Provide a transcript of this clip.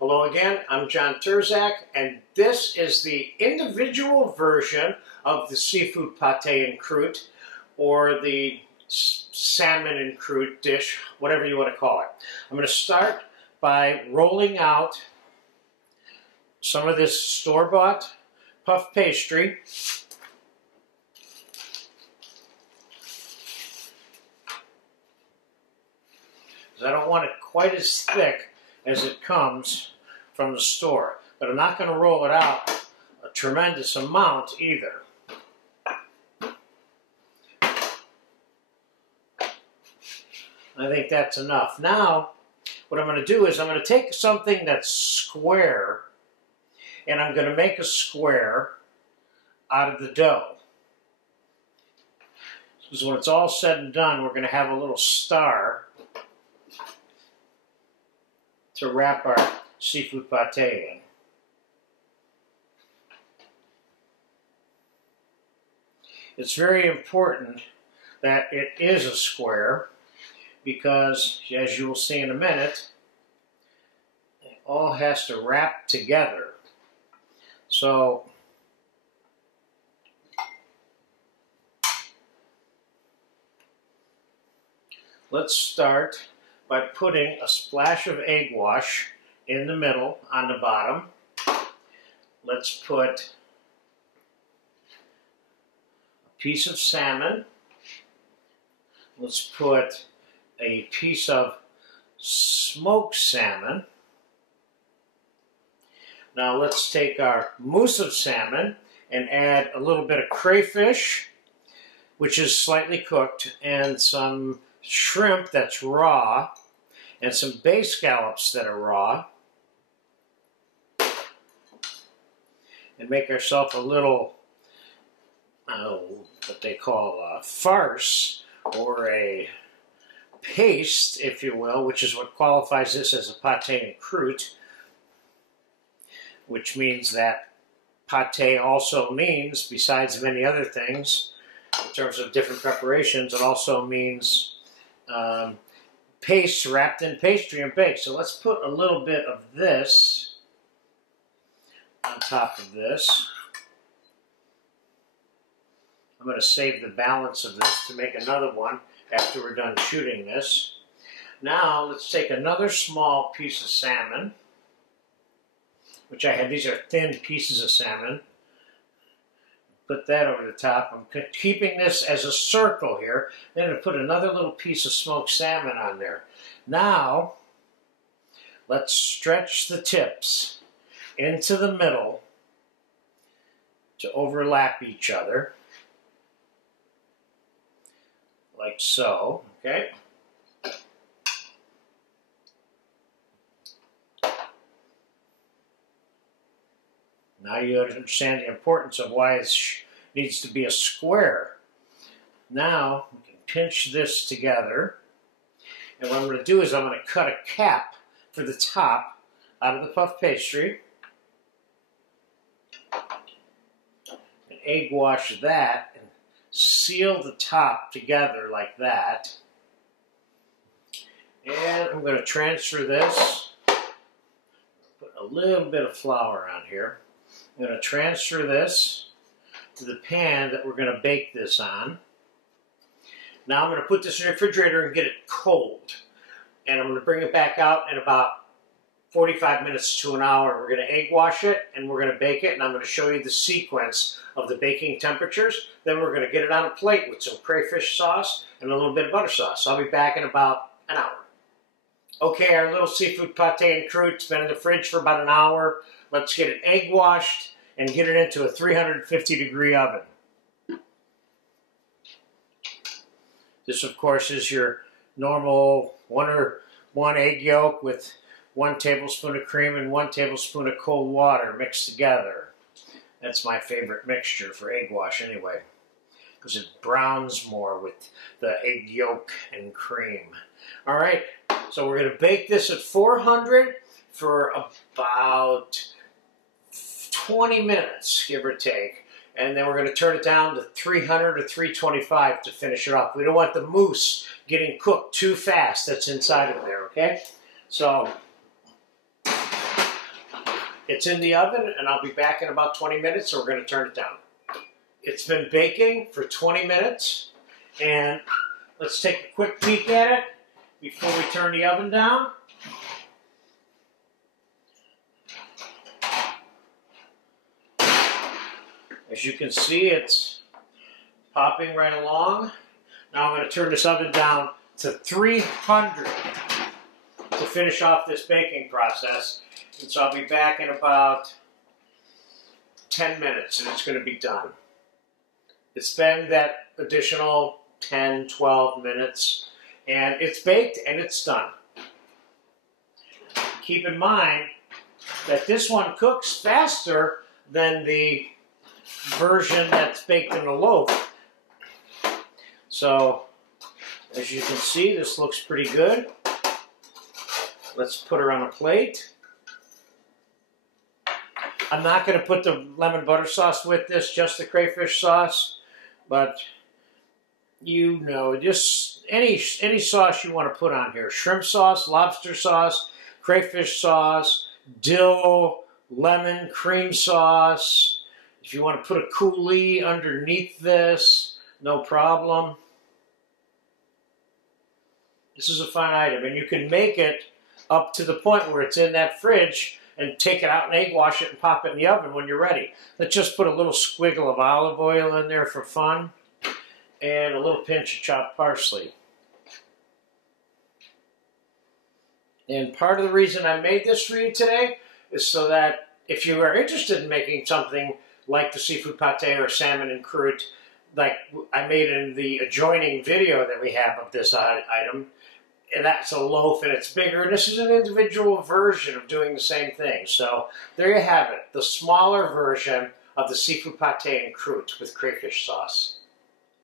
Hello again, I'm John Terzak, and this is the individual version of the seafood pate and croute, or the salmon and croute dish, whatever you want to call it. I'm going to start by rolling out some of this store-bought puff pastry. I don't want it quite as thick as it comes from the store, but I'm not going to roll it out a tremendous amount either. I think that's enough. Now, what I'm going to do is I'm going to take something that's square, and I'm going to make a square out of the dough. Because when it's all said and done, we're going to have a little star to wrap our seafood pate in. It's very important that it is a square because, as you will see in a minute, it all has to wrap together. So let's start by putting a splash of egg wash in the middle on the bottom. Let's put a piece of salmon. Let's put a piece of smoked salmon. Now let's take our mousse of salmon and add a little bit of crayfish, which is slightly cooked, and some shrimp that's raw, and some bay scallops that are raw, and make ourselves a little, what they call a farce, or a paste, if you will, which is what qualifies this as a pate and croute, which means that pate also means, besides many other things, in terms of different preparations, it also means paste wrapped in pastry and baked. So let's put a little bit of this on top of this. I'm going to save the balance of this to make another one after we're done shooting this. Now let's take another small piece of salmon, which I have. These are thin pieces of salmon. Put that over the top. I'm keeping this as a circle here. Then I'm going to put another little piece of smoked salmon on there. Now, let's stretch the tips into the middle to overlap each other, like so, okay? Now you understand the importance of why it needs to be a square. Now, we can pinch this together. And what I'm going to do is I'm going to cut a cap for the top out of the puff pastry. And egg wash that and seal the top together like that. And I'm going to transfer this. Put a little bit of flour on here. I'm going to transfer this to the pan that we're going to bake this on. Now I'm going to put this in the refrigerator and get it cold. And I'm going to bring it back out in about 45 minutes to an hour. We're going to egg wash it and we're going to bake it. And I'm going to show you the sequence of the baking temperatures. Then we're going to get it on a plate with some crayfish sauce and a little bit of butter sauce. I'll be back in about an hour. Okay, our little seafood pate and croute's been in the fridge for about an hour. Let's get it egg washed and get it into a 350-degree oven. This, of course, is your normal one egg yolk with 1 tablespoon of cream and 1 tablespoon of cold water mixed together. That's my favorite mixture for egg wash anyway, because it browns more with the egg yolk and cream. All right, so we're going to bake this at 400 for about 20 minutes, give or take. And then we're going to turn it down to 300 or 325 to finish it off. We don't want the mousse getting cooked too fast that's inside of there, okay? So It's in the oven, and I'll be back in about 20 minutes, so we're going to turn it down. It's been baking for 20 minutes, and let's take a quick peek at it before we turn the oven down. As you can see, it's popping right along. Now I'm going to turn this oven down to 300 to finish off this baking process. And so I'll be back in about 10 minutes and it's going to be done. It's been that additional 10, 12 minutes and it's baked and it's done. Keep in mind that this one cooks faster than the version that's baked in a loaf. So, as you can see, this looks pretty good. Let's put her on a plate. I'm not going to put the lemon butter sauce with this, just the crayfish sauce, but you know, just any sauce you want to put on here. Shrimp sauce, lobster sauce, crayfish sauce, dill, lemon, cream sauce. If you want to put a coulis underneath this, no problem. This is a fun item, and you can make it up to the point where it's in that fridge and take it out and egg wash it and pop it in the oven when you're ready. Let's just put a little squiggle of olive oil in there for fun and a little pinch of chopped parsley. And part of the reason I made this for you today is so that if you are interested in making something like the seafood pate or salmon and croute, like I made in the adjoining video that we have of this item, and that's a loaf and it's bigger. This is an individual version of doing the same thing. So there you have it, the smaller version of the seafood pate and croute with crayfish sauce.